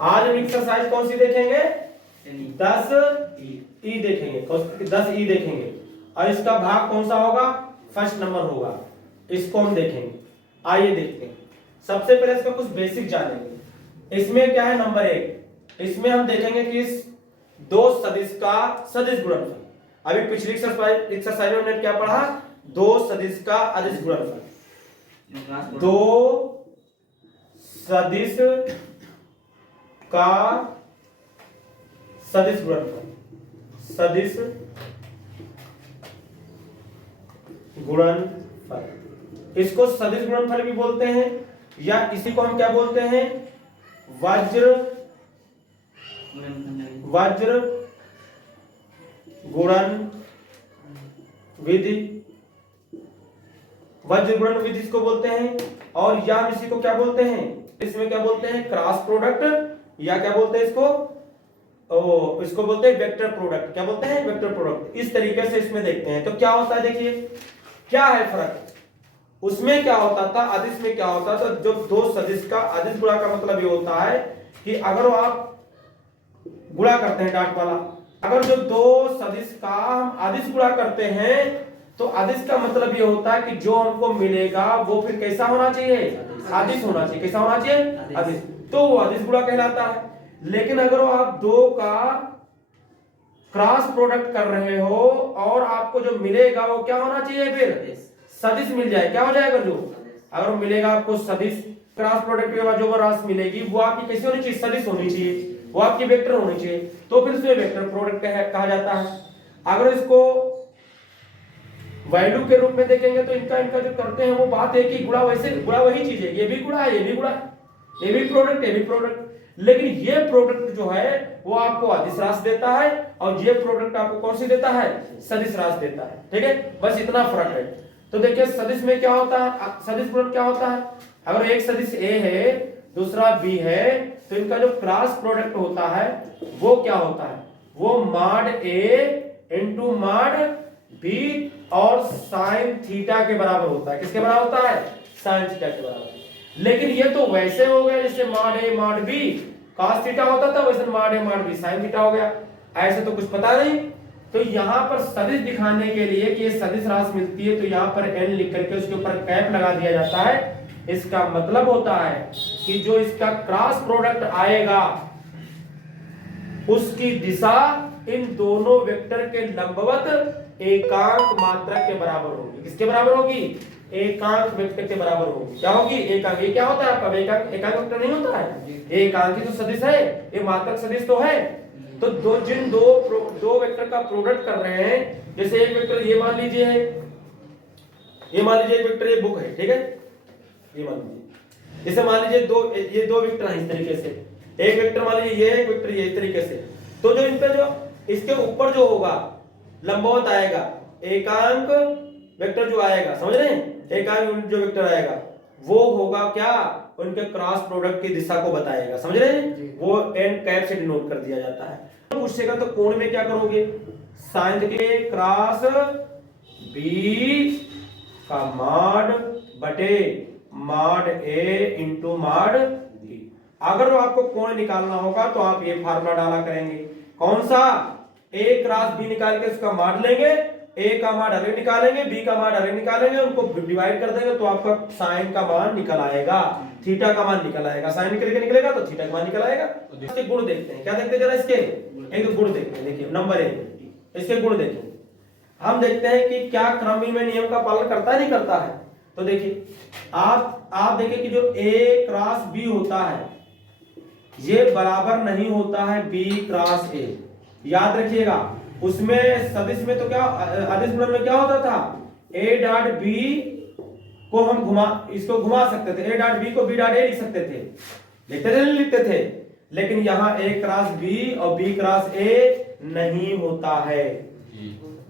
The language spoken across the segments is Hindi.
आज हम एक्सरसाइज कौन सी देखेंगे? 10 ई देखेंगे, 10 ई देखेंगे और इसका भाग कौन सा होगा? फर्स्ट नंबर होगा, इसको हम देखेंगे। आइए देखते हैं। सबसे पहले इसका कुछ बेसिक जानेंगे। इसमें क्या है? नंबर 1, इसमें हम देखेंगे कि इस दो सदिश का सदिश गुणनफल। अभी पिछली एक्सरसाइज में हमने क्या पढ़ा? दो सदिश का अदिश गुणनफल। दो सदिश का सदिश गुणनफल, सदिश गुणनफल, इसको सदिश गुणनफल भी बोलते हैं या इसी को हम क्या बोलते हैं? वज्र गुणन विधि, वज्र गुणन विधि इसको बोलते हैं। और या हम इसी को क्या बोलते हैं? इसमें क्या बोलते हैं? क्रॉस प्रोडक्ट, या क्या बोलते हैं इसको? इसको बोलते हैं वेक्टर प्रोडक्ट। क्या बोलते हैं? Vector product. इस तरीके से इसमें देखते हैं। तो क्या होता है, देखिए क्या है फर्क। उसमें क्या होता था, अदिश में क्या होता था? जो दो सदिश का अदिश गुणा का मतलब ये होता है कि अगर आप गुणा करते हैं डॉट वाला, अगर जो दो सदिश का हम अदिश गुणा करते हैं तो अदिश का मतलब ये होता है कि जो हमको मिलेगा वो फिर कैसा होना चाहिए? अदिश होना चाहिए। कैसा होना चाहिए? अदिश। तो वो अदिश गुणा कहलाता है। लेकिन अगर आप दो का क्रॉस प्रोडक्ट कर रहे हो और आपको जो मिलेगा वो क्या होना चाहिए? फिर सदिश मिल जाए। क्या हो जाएगा? जो अगर मिलेगा आपको सदिश, क्रॉस प्रोडक्ट के बाद जो राशि मिलेगी वो आपकी कैसी होनी चाहिए? सदिश होनी चाहिए, वो आपकी वेक्टर होनी चाहिए। तो फिर इसमें वेक्टर प्रोडक्ट कहा जाता है। अगर इसको वैल्यू के रूप में देखेंगे तो इनका जो करते हैं वो बात है कि गुणा वैसे गुणा वही चीज है। ये भी गुणा है, ये भी गुणा, ये भी प्रोडक्ट, ये भी प्रोडक्ट। लेकिन ये प्रोडक्ट जो है वो आपको अदिश राशि देता है और ये प्रोडक्ट आपको कौन सी देता है? सदिश राशि देता है। ठीक है, बस इतना फर्क है। तो देखिए सदिश में क्या होता है, सदिश प्रोडक्ट क्या होता है? अगर एक सदिश ए है दूसरा बी है तो इनका जो क्रॉस प्रोडक्ट होता है वो क्या होता है? वो मॉड ए इंटू मॉड बी और साइन थीटा के बराबर होता है। किसके बराबर होता है? साइन थीटा के बराबर। लेकिन ये तो वैसे हो गया जैसे mod A mod B cos theta होता था, वैसे mod A mod B sine theta हो गया। ऐसे तो कुछ पता नहीं। तो यहां पर सदिश दिखाने के लिए कि ये सदिश राशि मिलती है तो यहां पर n लिख करके उसके ऊपर कैप लगा दिया जाता है। इसका मतलब होता है कि जो इसका क्रॉस प्रोडक्ट आएगा उसकी दिशा इन दोनों वेक्टर के लंबवत एकांक मात्रक के बराबर होगी। किसके बराबर होगी? एकांक वेक्टर के बराबर होगी। क्या होगी? एकांक। ये क्या होता है आपका? एकांक वेक्टर नहीं होता है, ये एकांक ही तो सदिश है, ये मात्रक सदिश तो है। तो जिन दो वेक्टर का प्रोडक्ट कर रहे हैं, जैसे एक वेक्टर ये मान लीजिए है, ये मान लीजिए एक वेक्टर ये बुक है, ठीक है, ये मान लीजिए, जैसे मान लीजिए ये दो वेक्टर हैं इस तरीके से, एक वेक्टर मान लीजिए ये, एक वेक्टर ये, इस तरीके से। तो जो इन पे जो इसके ऊपर जो होगा लंबवत आएगा, एकांक वेक्टर जो आएगा, समझ रहे हैं? एकांक जो वेक्टर आएगा वो होगा क्या? उनके क्रॉस प्रोडक्ट की दिशा को बताएगा। समझ रहे हैं? वो एन कैप से डिनोट कर दिया जाता है। पूछेगा तो कोण में क्या करोगे? साइन के क्रॉस बी का मॉड बटे मॉड ए इंटू मॉड बी। अगर आपको कोण निकालना होगा तो आप ये फार्मूला डाला करेंगे। कौन सा? ए क्रॉस बी निकाल के उसका मॉड लेंगे, ए का मान अरे निकालेंगे, बी का मान अरे निकालेंगे, उनको डिवाइड कर देंगे तो आपका साइन का मान निकल आएगा, थीटा का मान निकल आएगा। साइन निकल के निकलेगा तो थीटा का मान निकल आएगा। इसके गुण देखते हैं। क्या देखते हैं जरा इसके? एक तो गुण देखते हैं। देखिए नंबर 1 इसके गुण देखें। हम देखते हैं कि क्या क्रम में नियम का पालन करता है नहीं करता है। तो देखिए आप देखिए कि जो ए क्रॉस बी होता है ये बराबर नहीं होता है बी क्रॉस ए। याद रखिएगा उसमें सदिश में तो क्या अदिश गुणन में क्या होता था? ए डॉट बी को हम इसको घुमा सकते थे, ए डॉट बी को बी डॉट ए लिख सकते थे, लिखते थे नहीं लिखते थे। लेकिन यहाँ ए क्रॉस बी और बी क्रॉस ए नहीं होता है।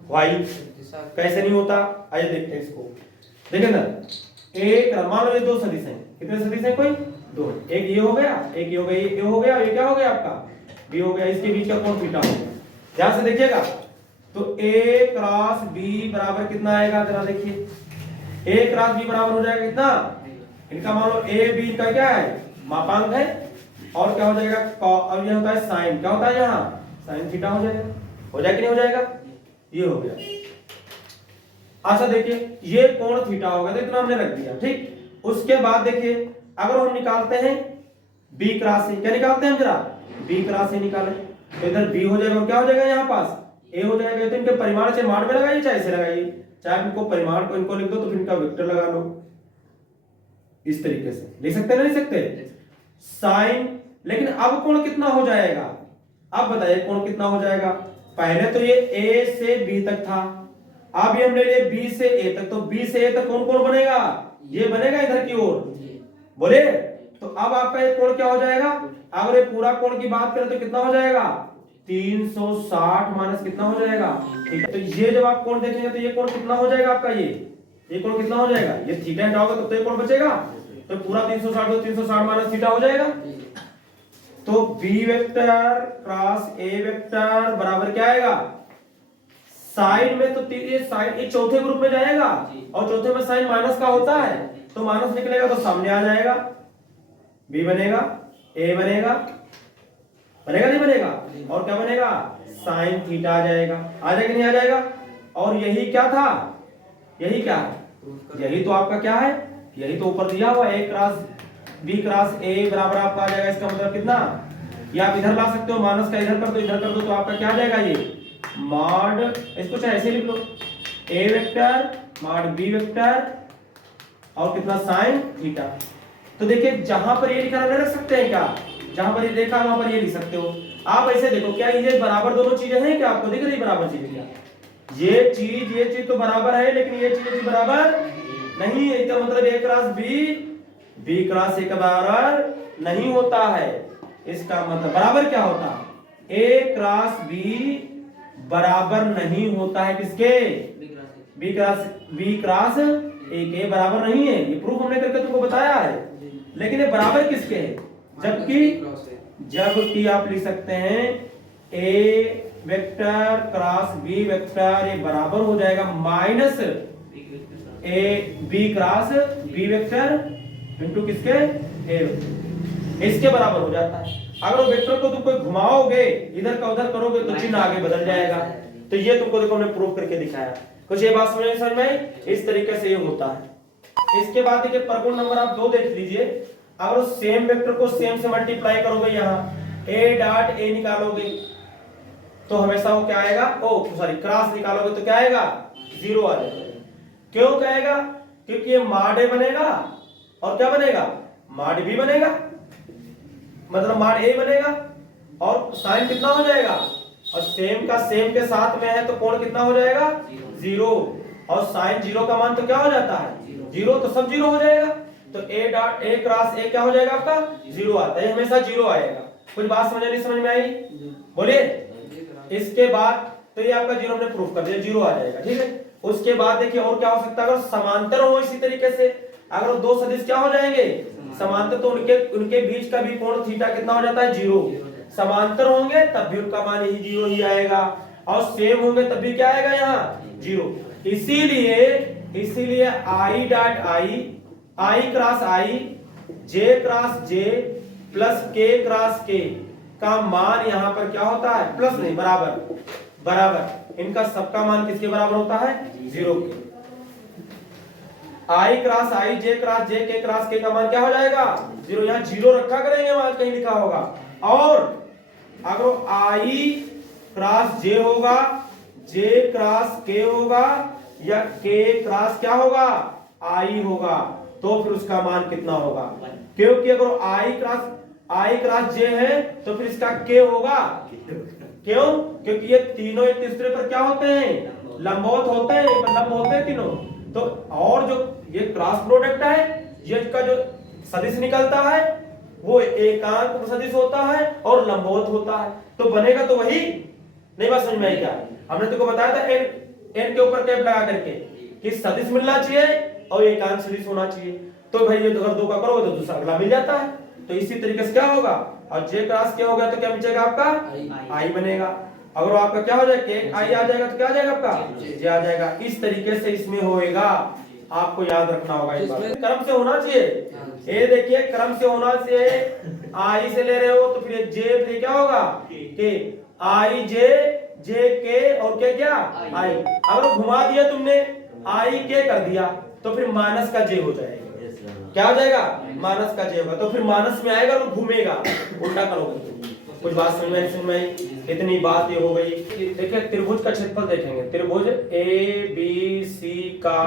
वाई कैसे नहीं होता? आइए देखते हैं इसको। देखिए ना, एक मान लो ये दो सदिश हैं। कितने सदिश हैं? कोई दो। एक ये हो गया, एक ये हो गया, ये हो गया, ये क्या हो गया आपका? बी हो गया। इसके बीच का कोण थीटा हो गया। ध्यान से देखिएगा तो a क्रॉस b बराबर कितना आएगा? जरा देखिए a क्रॉस b बराबर हो जाएगा कितना? इनका मान लो a b इनका क्या है? मापांक है। और क्या हो जाएगा अब ये होता है साइन, क्या होता है यहाँ साइन थीटा हो जाएगा, हो जाएगा कि नहीं हो जाएगा, ये हो गया। अच्छा देखिए ये कोण थीटा होगा, तो इतना हमने रख दिया ठीक। उसके बाद देखिए अगर हम निकालते हैं बी क्रॉस ए, क्या निकालते हैं हम जरा बी क्रॉस ए निकालें, तो इधर बी हो जाएगा और क्या हो जाएगा यहाँ पास ए हो जाएगा। तो इनके परिमाण से मान में लगाइए चाहे से लगाइए, चाहे इनको परिमाण को इनको लिख दो तो फिर इनका वेक्टर लगा लो, इस तरीके से लिख सकते हैं ना, लिख सकते साइन। लेकिन अब कोण कितना हो जाएगा, अब बताइए कोण कितना हो जाएगा। पहले तो ये ए से बी तक था, अब ये हम ले लिए बी से ए तक, तो बी से ए तक कौन कोण बनेगा, ये बनेगा इधर की ओर, बोले। तो अब आपका ये कोण क्या हो जाएगा, अगर ये पूरा कोण की बात करें तो कितना हो जाएगा 360 माइनस कितना हो जाएगा, ठीक है। तो ये जब आप कोण देखेंगे तो ये कोण कितना हो जाएगा आपका, ये कोण कितना हो जाएगा, ये थीटा हटाओगे तो ये कोण बचेगा, तो पूरा 360 तो 360 माइनस थीटा हो जाएगा। तो B vector cross A vector बराबर क्या आएगा, साइन में तो ये साइन ये चौथे ग्रुप में जाएगा और चौथे में साइन माइनस का होता है, तो माइनस निकलेगा तो सामने आ जाएगा, बी बनेगा ए बनेगा, बनेगा नहीं बनेगा, और क्या बनेगा साइन थीटा आ जाएगा, आ जाएगा नहीं आ जाएगा। और यही क्या था, यही क्या है, यही तो आपका क्या है, यही तो ऊपर दिया हुआ ए क्रॉस बी क्रॉस ए बराबर आपका आ जाएगा, इसका मतलब कितना, ये आप इधर ला सकते हो, माइनस का इधर कर दो इधर कर दो, तो आपका क्या आ जाएगा ये मॉड, इसको चाहे ऐसे लिख लो ए वेक्टर मॉड बी वेक्टर और कितना साइन थीटा। तो देखिए जहां पर ये लिखा रख सकते हैं क्या, जहां पर ये देखा वहां पर ये लिख सकते हो आप, ऐसे देखो क्या ये बराबर दोनों चीजें हैं क्या, आपको दिख रही बराबर चीजें क्या, ये चीज तो बराबर है, लेकिन ये चीज बराबर नहीं है, इसका मतलब ए क्रॉस बी क्रॉस ए का बराबर नहीं होता है। इसका मतलब बराबर क्या होता है, ए क्रॉस बी बराबर नहीं होता है किसके, बी क्रॉस ए के बराबर नहीं है, ये प्रूफ हमने करके तुमको बताया है। लेकिन ये बराबर किसके है, जबकि आप लिख सकते हैं A vector cross B vector, ये बराबर हो जाएगा minus A B cross B vector into किसके ए, इसके बराबर हो जाता है। अगर वेक्टर को तुम कोई घुमाओगे इधर का उधर करोगे तो चिन्ह आगे बदल जाएगा। तो ये तुमको देखो हमने प्रूफ करके दिखाया, कुछ ये बात समझ में, इस तरीके से ये होता है। इसके बाद देखिए प्रगुण नंबर आप 2 देख लीजिए, अगर सेम वेक्टर को सेम से मल्टीप्लाई करोगे, यहाँ ए डॉट ए निकालोगे तो हमेशा वो क्या आएगा, ओ सॉरी क्रॉस निकालोगे तो क्या आएगा 0 आ जाएगा। क्यों कहेगा, क्योंकि ये मॉड ए बनेगा और क्या बनेगा मॉड बी बनेगा, मतलब मॉड ए बनेगा और साइन कितना हो जाएगा, और सेम का सेम के साथ में है तो कोण कितना हो जाएगा 0, और साइन 0 का मान तो क्या हो जाता है 0, तो सब 0 हो जाएगा। तो ए डॉट ए क्रॉस ए क्या हो जाएगा आपका 0 आता है, हमेशा 0 आएगा। कुछ बात समझ में आई, बोलिए। इसके बाद तो ये आपका 0 हमने प्रूफ कर दिया, 0 आ जाएगा, ठीक है। उसके बाद देखिए और क्या हो सकता है, अगर समांतर हो इसी तरीके से, अगर दो सदिश क्या हो जाएंगे समांतर, तो उनके बीच का भी कोण थीटा कितना हो जाता है 0। समांतर होंगे तब भी उनका मान यही 0 ही आएगा, और सेम होंगे तब भी क्या आएगा यहाँ 0। इसीलिए I dot I cross I, J cross J plus के क्रॉस के का मान यहाँ पर क्या होता है, प्लस नहीं बराबर, इनका सबका मान किसके बराबर होता है 0 के। आई क्रॉस आई जे क्रॉस जे के क्रॉस के का मान क्या हो जाएगा 0, यहाँ 0 रखा करेंगे, वहां कहीं लिखा होगा। और अगर आई क्रॉस जे होगा, जे क्रॉस के होगा, या के क्रॉस क्या होगा आई होगा, तो फिर उसका मान कितना होगा, क्योंकि अगर आई क्रॉस जे है तो फिर इसका के होगा, क्यों, क्योंकि ये तीनों एक दूसरे पर क्या होते हैं लंबवत होते हैं, लंब होते हैं तीनों। तो और जो ये क्रॉस प्रोडक्ट है, ये का जो सदिश निकलता है वो एकांक सदिश होता है और लंबवत होता है, तो बनेगा तो वही। नहीं बात समझ में आई क्या, हमने तुमको बताया था एन के ऊपर कैप लगा करके कि सदिश मिलना चाहिए और एकांक सदिश होना चाहिए। तो भाई ये अगर 2 का करोगे तो दूसरा अगला मिल जाता है। तो इसी तरीके से क्या होगा, और जे क्रॉस के हो गया तो क्या बचेगा आपका आई बनेगा, अगर आपका क्या हो जाएगा के आई आ जाएगा तो क्या आ जाएगा आपका जे आ जाएगा। इस तरीके से इसमें होएगा, आपको याद रखना होगा, इस बात क्रम से होना चाहिए, ये देखिए क्रम से होना से आई से ले रहे हो तो फिर जे फिर क्या होगा के आई जे जे के और के क्या आई। अगर घुमा दिया तुमने आई के कर दिया तो फिर माइनस का जे हो जाएगा। क्या हो जाएगा माइनस का जे होगा तो फिर माइनस में आएगा और घूमेगा उल्टा करोगे। कुछ बात समझ में समझ में इतनी बात ये हो गई। देखिए त्रिभुज का क्षेत्रफल देखेंगे। त्रिभुज ए बी सी का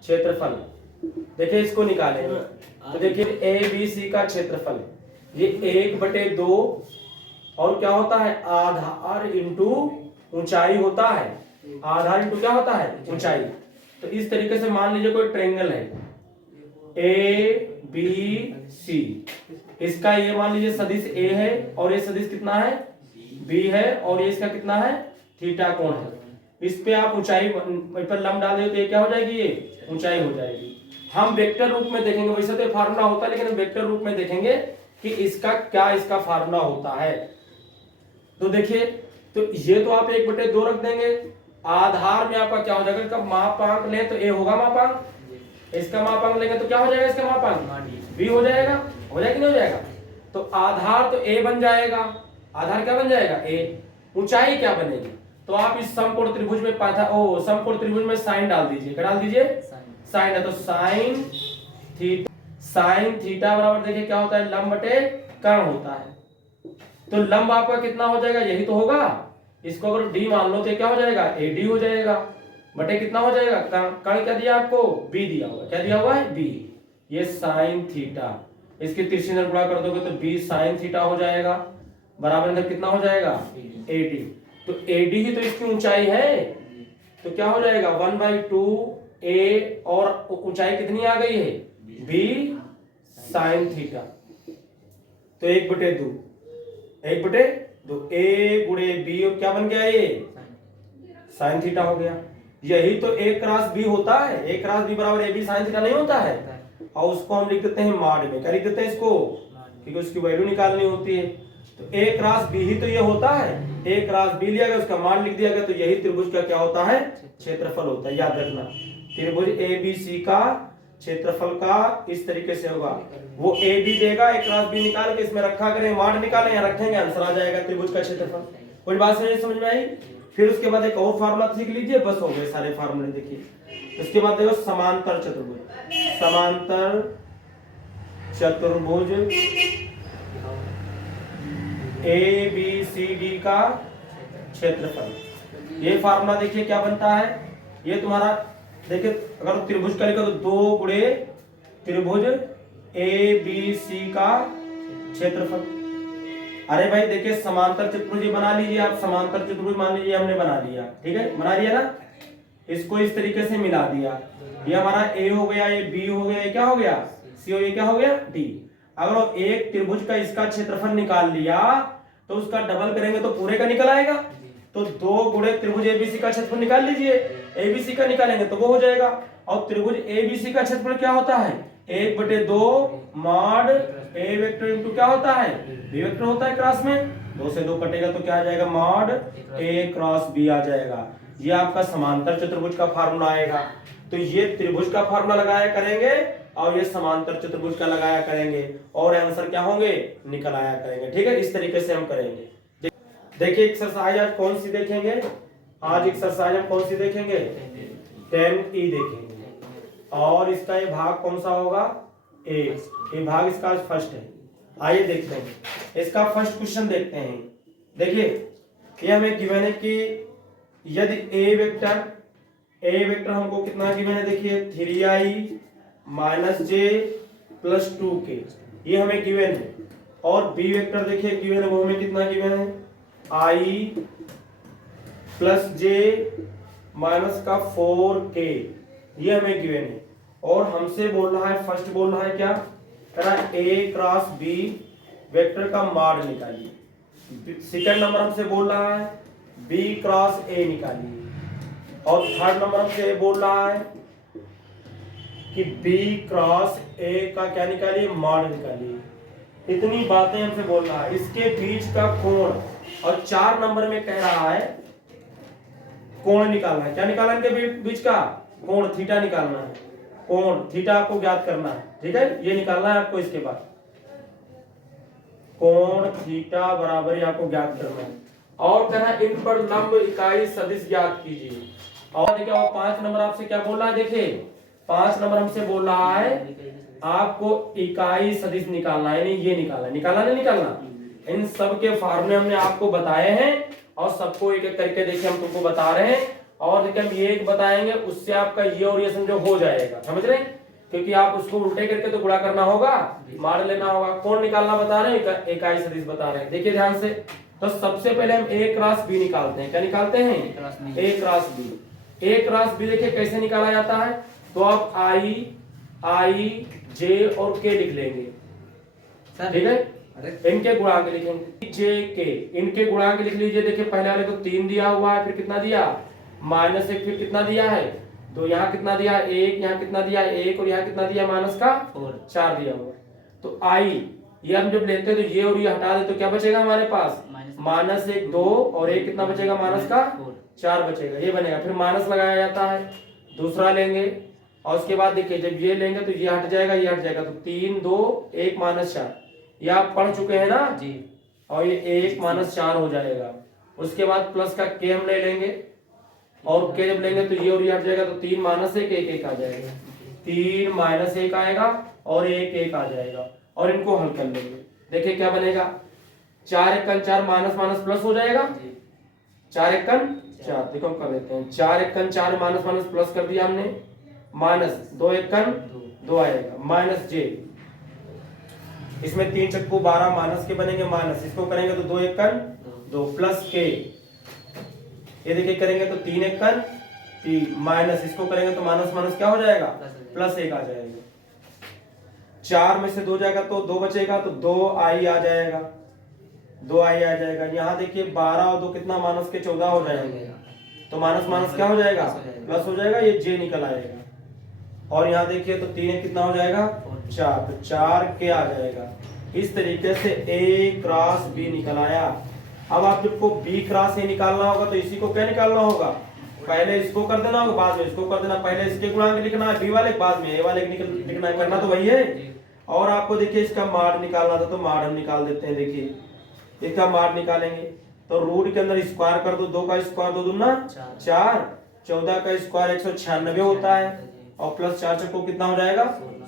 क्षेत्रफल देखिए इसको निकालेंगे तो देखिए ए बी सी का क्षेत्रफल ये 1/2 और क्या होता है आधार इंटू ऊंचाई होता है। आधार इंटू क्या होता है ऊंचाई। तो इस तरीके से मान लीजिए कोई ट्रायंगल है ए बी सी, इसका ये मान लीजिए सदिश ए है और ये सदिश कितना है बी है और ये इसका कितना है थीटा कोण है। इस पे आप ऊंचाई पर लंब डाल दे तो ये क्या हो जाएगी ये ऊंचाई हो जाएगी। हम वेक्टर रूप में देखेंगे, वैसे तो फार्मूला होता है लेकिन हम वेक्टर रूप में देखेंगे कि इसका क्या इसका फार्मूला होता है। तो देखिए तो ये तो आप 1/2 रख देंगे। आधार में आपका क्या हो जाएगा इसका मापांक ले तो ए होगा मापांक, इसका मापांक लेंगे तो क्या हो जाएगा इसका मापांक बी हो जाएगा। हो जाएगा कि नहीं हो जाएगा। तो आधार तो ए बन जाएगा। आधार क्या बन जाएगा ए। ऊंचाई क्या बनेगी तो आप इस समकोण त्रिभुज में समकोण त्रिभुज में साइन डाल दीजिए। क्या डाल दीजिए साइन है तो साइन थीटा बराबर देखिए क्या होता है लंब बटे कर्ण होता है। तो लंब आपका कितना हो जाएगा यही तो होगा। इसको अगर डी मान लो तो क्या हो जाएगा एडी हो जाएगा बटे कितना हो जाएगा कर्ण क्या दिया आपको बी दिया हुआ। क्या दिया हुआ है बी। ये साइन थीटा इसकी तिरछी से गुणा कर दोगे तो बी साइन थीटा हो जाएगा बराबर अंदर कितना हो जाएगा एडी। तो एडी ही तो इसकी ऊंचाई है तो क्या हो जाएगा 1/2 ए और ऊंचाई कितनी आ गई है बी साइन थीटा। तो 1/2 ए गुणे बी और क्या बन गया ये साइन थीटा हो गया। यही तो ए क्रॉस बी होता है। ए क्रॉस बी बराबर ए बी साइन थीटा नहीं होता है। और उसको हम लिख देते हैं मॉड में। क्या लिख देते हैं इसको क्योंकि उसकी वैल्यू निकालनी होती है। तो ए क्रॉस बी ही तो ये होता है। ए क्रॉस बी लिया गया उसका मान लिख दिया गया तो यही त्रिभुज का क्या होता है क्षेत्रफल होता है। याद रखना त्रिभुज ए बी सी का क्षेत्रफल का इस तरीके से होगा। वो ए बी देगा ए क्रॉस बी निकाल के इसमें रखा करें मान निकालें या रखेंगे आंसर आ जाएगा त्रिभुज का क्षेत्रफल। कोई बात समझ में आई। फिर उसके बाद एक और फार्मूला सीख लीजिए बस हो गए सारे फार्मूले। देखिए उसके बाद देखो समांतर चतुर्भुज। समांतर चतुर्भुज ए बी सी डी का क्षेत्रफल। ये फार्मूला देखिए क्या बनता है। ये तुम्हारा देखिए अगर त्रिभुज का लिखो तो 2 गुणे त्रिभुज ए बी सी का क्षेत्रफल। अरे भाई देखिए समांतर चतुर्भुज बना लीजिए आप। समांतर चतुर्भुज मान लीजिए हमने बना लिया ठीक है बना लिया ना। इसको इस तरीके से मिला दिया। ये हमारा ए हो गया ये बी हो गया ये क्या हो गया सी हो ये क्या हो गया डी। अगर एक त्रिभुज का इसका क्षेत्रफल निकाल लिया तो उसका डबल करेंगे तो पूरे का निकल आएगा। तो 2 गुणे त्रिभुज एबीसी का क्षेत्रफल निकाल लीजिए। एबीसी का निकालेंगे तो वो हो जाएगा। और त्रिभुज एबीसी का क्षेत्रफल क्या होता है 1/2 मॉड ए वेक्टर इनटू क्या होता है बी वेक्टर होता है क्रॉस में। 2 से 2 कटेगा तो क्या आ जाएगा मॉड ए क्रॉस बी आ जाएगा। ये आपका समांतर चतुर्भुज का फार्मूला आएगा। तो ये त्रिभुज का फार्मूला लगाया करेंगे और ये समांतर चतुर्भुज का लगाया करेंगे और आंसर क्या होंगे निकल आया करेंगे। ठीक है इस तरीके से हम करेंगे। देखिए एक्सरसाइज आज कौन सी देखेंगे। आज एक्सरसाइज हम कौन सी देखेंगे 10E देखेंगे और इसका ये भाग कौन सा होगा ए। ये भाग इसका आज फर्स्ट है। आइए देखते हैं इसका फर्स्ट क्वेश्चन देखते हैं। देखिए ये हमें गिवन है कि यदि ए वेक्टर हमको कितना गिवन है देखिए 3i - j + 2k ये हमें गिवन है। और बी वेक्टर देखिए गिवन है वो हमें कितना गिवन है i + j - 4k ये हमें गिवन है। और हमसे बोल रहा है फर्स्ट बोल रहा है क्या कह रहा है a क्रॉस b वेक्टर का मॉड निकालिए। सेकंड नंबर हमसे बोल रहा है b क्रॉस a निकालिए। और थर्ड नंबर हमसे बोल रहा है कि b क्रॉस a का क्या निकालिए मॉड निकालिए। इतनी बातें हमसे बोल रहा है। इसके बीच का कोण और 4 नंबर में कह रहा है कोण निकालना है। क्या निकालना है इनके बीच का कोण थीटा निकालना है। कोण थीटा आपको ज्ञात करना है, ठीक है, ये निकालना है आपको। इसके बाद कोण थीटा बराबर ही आपको ज्ञात करना है। और कहना इन पर लंब इकाई सदिश ज्ञात कीजिए। और देखिए और 5 नंबर आपसे क्या बोल रहा है, देखिए 5 नंबर हमसे बोल रहा है आपको इकाई सदिश निकालना है, यानी ये निकालना है, निकालना नहीं निकालना। इन सब के फार्मूले हमने आपको बताए हैं और सबको एक एक करके देखिए हम तुमको बता रहे हैं। और देखिए हम ये एक बताएंगे, उससे आपका ये और ये समझो हो जाएगा, समझ रहे हैं, क्योंकि आप उसको उल्टे करके तो गुणा करना होगा, मार लेना होगा। कौन निकालना बता रहे हैं, इकाई सदिश बता रहे हैं। देखिए ध्यान से, तो सबसे पहले हम a क्रॉस b निकालते हैं। क्या निकालते हैं, a cross b। a cross b देखिए कैसे निकाला जाता है, तो आप i j और k लिख लेंगे, ठीक है, इनके गुणांक लिखेंगे j k, इनके गुणांक लिख लीजिए। देखिए पहले वाले को 3 दिया हुआ है, फिर कितना दिया -1, फिर कितना दिया है 2, यहाँ कितना दिया 1, यहाँ कितना दिया 1 और यहाँ कितना दिया माइनस का 4 दिया हुआ। तो i ये हम जब लेते हैं तो ये और ये हटा दे तो क्या बचेगा हमारे पास -1 2 और एक कितना बचेगा माइनस का 4 बचेगा, ये बनेगा। फिर माइनस लगाया जाता है, दूसरा लेंगे और उसके बाद देखिए जब ये लेंगे तो ये हट जाएगा, ये हट जाएगा, तो 3 2 1 -4, ये आप पढ़ चुके हैं ना जी। और ये 1 -4 हो जाएगा। उसके बाद प्लस का k हम ले लेंगे और k जब लेंगे तो ये और ये हट जाएगा, तो 3 -1 1 1 आ जाएगा, 3 -1 आएगा और 1 1 आ जाएगा। और इनको हल कर लेंगे, देखिए क्या बनेगा 4 1 4 माइनस माइनस प्लस हो जाएगा, 4 1 4, देखो हम कर देते हैं 4 1 4 माइनस माइनस प्लस कर दिया हमने, माइनस 2 1 2 आएगा, माइनस j, इसमें 3 चक्कू 12 माइनस के बनेंगे, माइनस इसको करेंगे तो 2 1 2 प्लस k, ये देखिए करेंगे तो 3 1 3 माइनस इसको करेंगे तो माइनस माइनस क्या हो जाएगा प्लस 1 आ जाएगा। 4 में से 2 जाएगा तो 2 बचेगा, तो 2i आ जाएगा, 2i आ जाएगा। यहाँ देखिए 12 और 2 कितना माइनस के 14 हो जाएंगे, तो माइनस माइनस क्या हो जाएगा प्लस हो जाएगा, ये j निकल आएगा। और यहाँ देखिए तो 3 कितना हो जाएगा 4, तो 4 के आ जाएगा। इस तरीके से a क्रॉस b निकल आया। अब आप जब को b क्रॉस a निकालना होगा तो इसी को क्या निकालना होगा, पहले इसको कर देना होगा, बाद में इसको कर देना, पहले इसके गुणांक लिखना है b वाले, बाद में a वाले लिखना है, करना तो वही है। और आपको देखिए इसका माड निकालना था तो माड हम निकाल देते हैं। देखिए इसका माड निकालेंगे तो रूट के अंदर स्क्वायर कर दो, 2 का स्क्वायर 2 दूना 4, 14 का स्क्वायर 196 होता है और प्लस 4 चक्को कितना हो जाएगा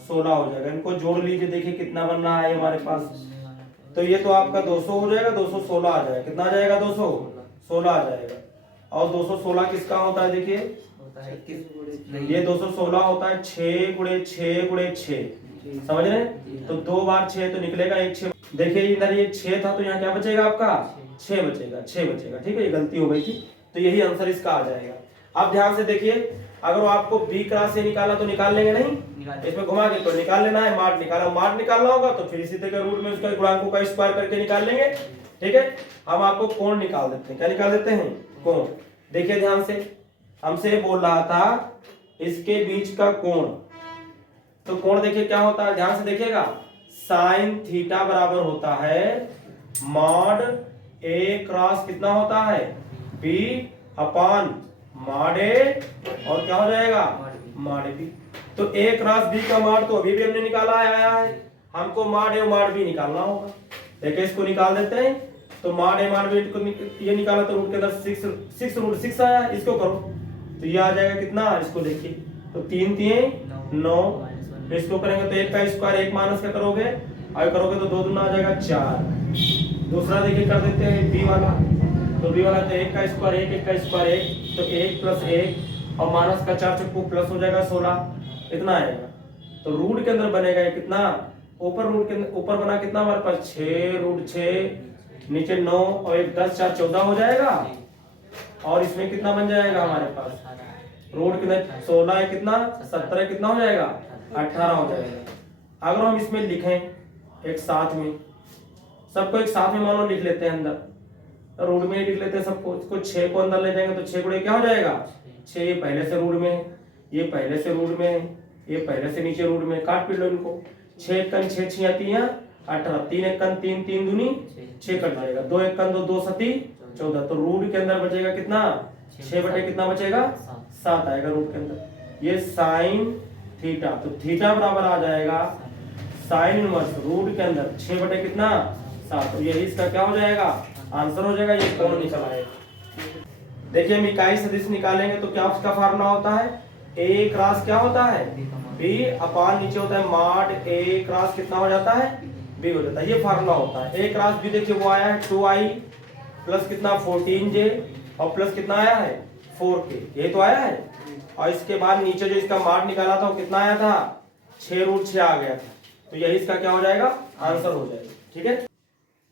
16 हो जाएगा। इनको जोड़ लीजिए, देखिए कितना बन रहा है हमारे पास, तो ये तो आपका 200 हो जाएगा, 216 आ जाएगा, कितना आ जाएगा 216 आ जाएगा। और 216 किसका होता है, देखिए ये 216 होता है 6 गुणे 6 गुणे 6, समझ रहे हैं, तो 2 बार 6 तो निकलेगा 1 6। देखिए इधर ये 6 था तो यहाँ क्या बचेगा आपका 6 बचेगा, 6 बचेगा, ठीक है, ये गलती हो गई थी, तो यही आंसर इसका आ जाएगा। अब ध्यान से देखिए, अगर आपको b क्रॉस a निकालना तो निकाल लेंगे नहीं, इसमें घुमा के तो निकाल लेना है, माड निकाला, माड निकालना होगा तो फिर इसी तरह रूट में उसका गुणांकों का स्क्वायर करके निकाल लेंगे, ठीक है। हम आपको कोण निकाल देते हैं, क्या निकाल देते हैं कोण। देखिए ध्यान से, हमसे बोल रहा था इसके बीच का कोण, तो कोण देखिए क्या होता है, ध्यान से देखिएगा, साइन थीटा बराबर होता है मॉड a क्रॉस कितना होता है b अपॉन मॉड a और क्या हो जाएगा मॉड b। तो a क्रॉस b का मॉड तो अभी भी हमने निकाला आया है, हमको मॉड a और मॉड b निकालना होगा। देखिए इसको निकाल देते हैं, तो मॉड a मॉड b को ये निकाला तो रूट के अंदर 6 रूट 6 आया, इसको करो तो ये आ जाएगा कितना, इसको देखिए तो 3 3 9, इसको करेंगे तो 1 का स्क्वायर 1 माइनस का करोगे और करोगे तो 2 दूना आ जाएगा 4। दूसरा देखिए कर देते हैं b वाला, तो b वाला तो 1 का स्क्वायर 1 1 का स्क्वायर 1, तो 1 प्लस 1 और माइनस का 4 चक्कू प्लस हो जाएगा 16, इतना आएगा। तो रूट के अंदर बनेगा ये कितना, ऊपर रूट के ऊपर बना कितना हमारे पास 6 रूट 6, नीचे 9 और 1 10 4 14 हो जाएगा। और इसमें कितना बन जाएगा हमारे पास, रूट के अंदर 16 है कितना 17 कितना हो जाएगा 18 हो जाएगा। अगर हम इसमें लिखें एक साथ में, सबको एक साथ में मान लो लिख लेते हैं अंदर, तो रूट में ही लिख लेते हैं सबको, इसको 6 को अंदर ले जाएंगे तो 6 गुणे क्या हो जाएगा 6, ये पहले से रूट में है, ये पहले से रूट में है, ये पहले से नीचे रूट में, काट पीट लो इनको, 6 कन 6 6 18, 3 1 कन 3 3 दूनी 6 कट जाएगा, 2 1 कन 2 2 सती 14, तो रूट के अंदर बचेगा कितना 6 बटे कितना बचेगा 7 आएगा रूट के अंदर। ये साइन थीटा, तो थीटा बराबर आ जाएगा साइन इनवर्स रूट के अंदर 6 बटे कितना 7, तो यही इसका क्या हो जाएगा आंसर हो जाएगा। ये कौन निकल आएगा। देखिए हम इकाई सदिश निकालेंगे तो क्या उसका फार्मूला होता है ए क्रॉस क्या होता है बी अपान नीचे होता है मॉड ए क्रॉस कितना हो जाता है बी हो जाता है, ये फार्मूला होता है। ए क्रॉस बी देखिए वो आया है 2i प्लस कितना 14j और प्लस कितना आया है 4k, ये तो आया है। और इसके बाद नीचे जो इसका मॉड निकाला था वो कितना आया था 6√6 आ गया था, तो यही इसका क्या हो जाएगा आंसर हो जाएगा। ठीक है,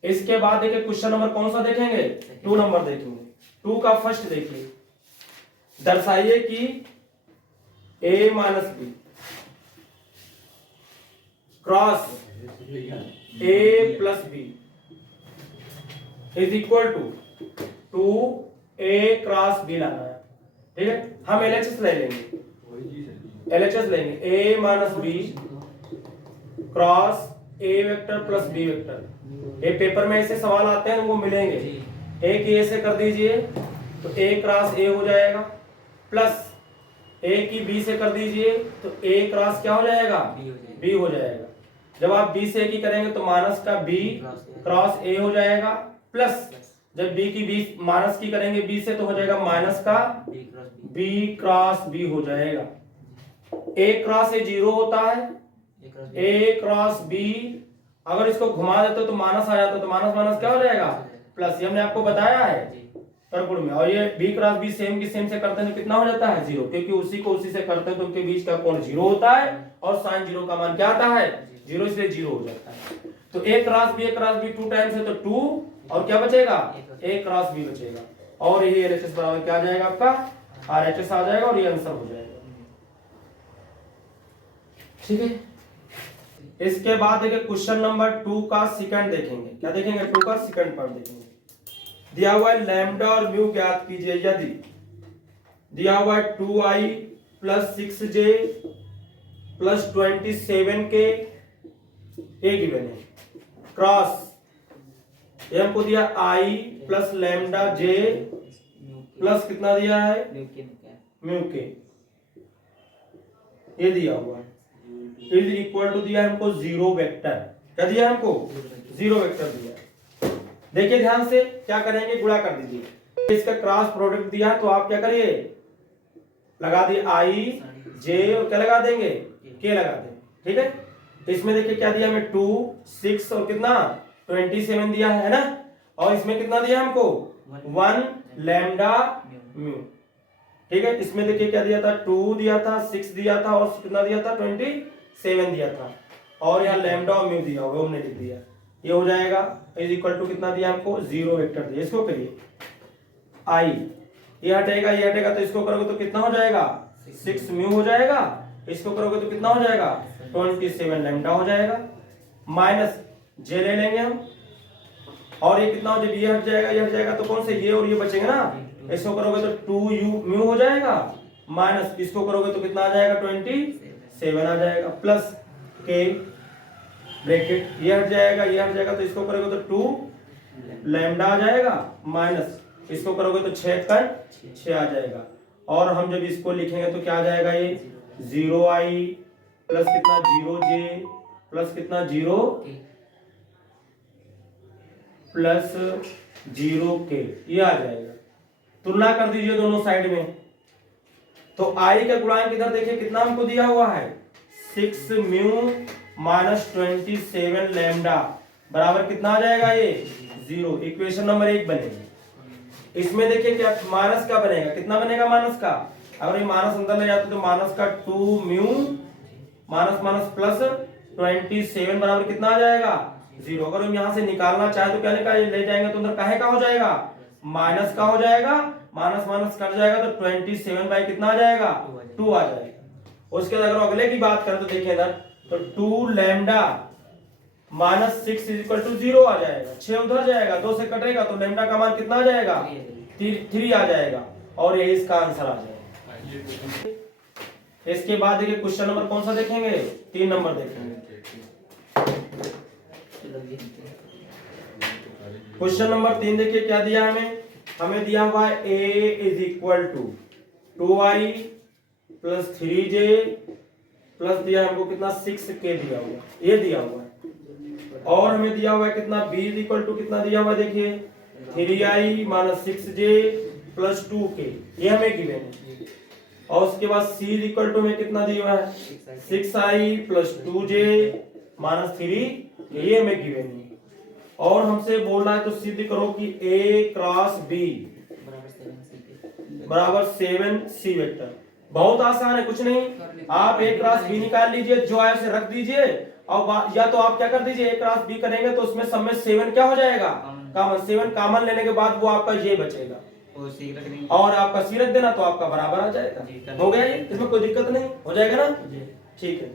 इसके बाद देखिए क्वेश्चन नंबर कौन सा देखेंगे 2 नंबर देखेंगे। 2 का फर्स्ट देखिए, दर्शाइए कि a minus B cross a plus B is equal to a cross B लाना है। ठीक है, हम LHS ले लेंगे, LHS लेंगे a minus B cross a vector plus b vector. ये पेपर में ऐसे सवाल आते हैं वो मिलेंगे, a की a से कर दीजिए तो a क्रॉस a हो जाएगा, प्लस a की b से कर दीजिए तो a क्रॉस क्या हो जाएगा b हो जाएगा। जब आप b से a की करेंगे तो माइनस का b क्रॉस a हो जाएगा, प्लस जब b की b माइनस की करेंगे b से तो हो जाएगा माइनस का b क्रॉस b हो जाएगा। a क्रॉस a 0 होता है, a क्रॉस b अगर इसको घुमा देते तो माइनस आ जाता, तो माइनस माइनस क्या हो जाएगा प्लस, ये हमने आपको बताया है परपुर में। और ये b क्रॉस b सेम की सेम से करते हैं तो कितना हो जाता है 0, क्योंकि उसी को उसी से करते हैं तो उनके बीच का कोण 0 होता है और साइन 0 का मान क्या आता है 0, इसलिए 0 हो जाता है। तो a क्रॉस b 2 टाइम्स है तो 2 और क्या बचेगा a क्रॉस b बचेगा, और ये LHS बराबर क्या आ जाएगा आपका RHS आ जाएगा और ये आंसर हो जाएगा। ठीक है, इसके बाद देखिए क्वेश्चन नंबर 2 का सेकंड देखेंगे। क्या देखेंगे 2 का सेकंड पार्ट देखेंगे। दिया हुआ है लैम्डा और म्यू ज्ञात कीजिए यदि दिया हुआ है 2i plus 6j plus 27k ये गिवन है, क्रॉस ये हमको दिया i plus lambda j plus कितना दिया है म्यू के, ये दिया हुआ है इज इक्वल टू दिया हमको 0 वेक्टर। क्या दिया हमको 0 वेक्टर दिया। देखिए ध्यान से क्या करेंगे गुणा कर दीजिए, इसका क्रॉस प्रोडक्ट दिया है तो आप क्या करिए लगा दिए i j और क्या लगा देंगे k लगा देंगे। ठीक है, तो इसमें देखिए क्या दिया हमें 2 6 और कितना 27 दिया है ना, और इसमें कितना दिया हमको 1 लैम्डा म्यू। ठीक है, इसमें देखिए क्या दिया था 2 दिया था 6 दिया था और कितना दिया था 27 दिया था, और यहाँ लैम्डा और म्यू दिया होगा हमने लिख दिया, ये हो जाएगा इज इक्वल टू कितना दिया हमको 0 वेक्टर दिया। इसको करिए i ये हटेगा तो इसको करोगे तो कितना हो जाएगा 6 म्यू हो जाएगा, इसको करोगे तो कितना हो जाएगा 27 लैम्डा हो जाएगा, माइनस j ले लेंगे हम, और ये कितना हो जब ये हट जाएगा तो कौन से ये और ये बचेंगे ना, इसको करोगे तो 2u म्यू हो जाएगा, माइनस इसको करोगे तो कितना आ जाएगा 27 आ जाएगा, प्लस k ब्रैकेट ये हट जाएगा तो इसको करोगे तो 2 लैम्डा आ जाएगा, माइनस इसको करोगे तो 6 आ जाएगा, और हम जब इसको लिखेंगे तो क्या आ जाएगा ये 0i प्लस कितना 0j प्लस कितना 0 प्लस 0k ये आ जाएगा। तुलना कर दीजिए दोनों साइड में, तो i का गुणांक इधर देखिए कितना हमको दिया हुआ है 6 म्यू माइनस 27 लैम्डा बराबर कितना आ जाएगा ये 0। इक्वेशन नंबर 1 बनेगी। इसमें देखिए क्या माइनस का बनेगा, कितना बनेगा माइनस का, अगर ये माइनस अंदर ले जाते तो माइनस का 2 म्यू माइनस माइनस प्लस 27 बराबर कितना आ जाएगा 0। अगर हम यहाँ से निकालना चाहे तो क्या ले जाएंगे तो अंदर काहे का हो जाएगा माइनस का हो जाएगा, माइनस माइनस कट जाएगा तो 27 बाई कितना आ जाएगा 2 आ जाएगा। उसके बाद अगर अगले की बात करें तो देखिए इधर तो 2 lambda minus 6 is equal to 0 आ जाएगा, 6 उधर जाएगा 2 से कटेगा तो लैम्डा का मान कितना आ जाएगा 3 आ जाएगा, और यही इसका आंसर आ जाएगा। इसके बाद देखिए क्वेश्चन नंबर कौन सा देखेंगे 3 नंबर देखेंगे। क्वेश्चन नंबर 3 देखिए क्या दिया हमें दिया हुआ है a is equal to 2i plus 3j plus दिया हमको कितना 6k दिया हुआ, ये दिया हुआ है। और हमें दिया हुआ है कितना b इक्वल टू कितना दिया हुआ है देखिए 3i minus 6j plus 2k, ये हमें गिवन है। और उसके बाद c इक्वल टू में कितना दिया हुआ है 6i प्लस 2j माइनस 3, ये हमें गिवन है। और हमसे बोलना है तो सिद्ध करो कि a क्रॉस b बराबर 7c वेक्टर। बहुत आसान है, कुछ नहीं, आप a क्रॉस b निकाल लीजिए, जो है उसे रख दीजिए और या तो आप क्या कर दीजिए a क्रॉस b करेंगे तो उसमें सब में 7 क्या हो जाएगा कॉमन, 7 कॉमन लेने के बाद वो आपका ये बचेगा और आपका c रख देना तो आपका बराबर आ जाएगा। हो गया ये, इसमें कोई दिक्कत नहीं, हो जाएगा ना, ठीक है।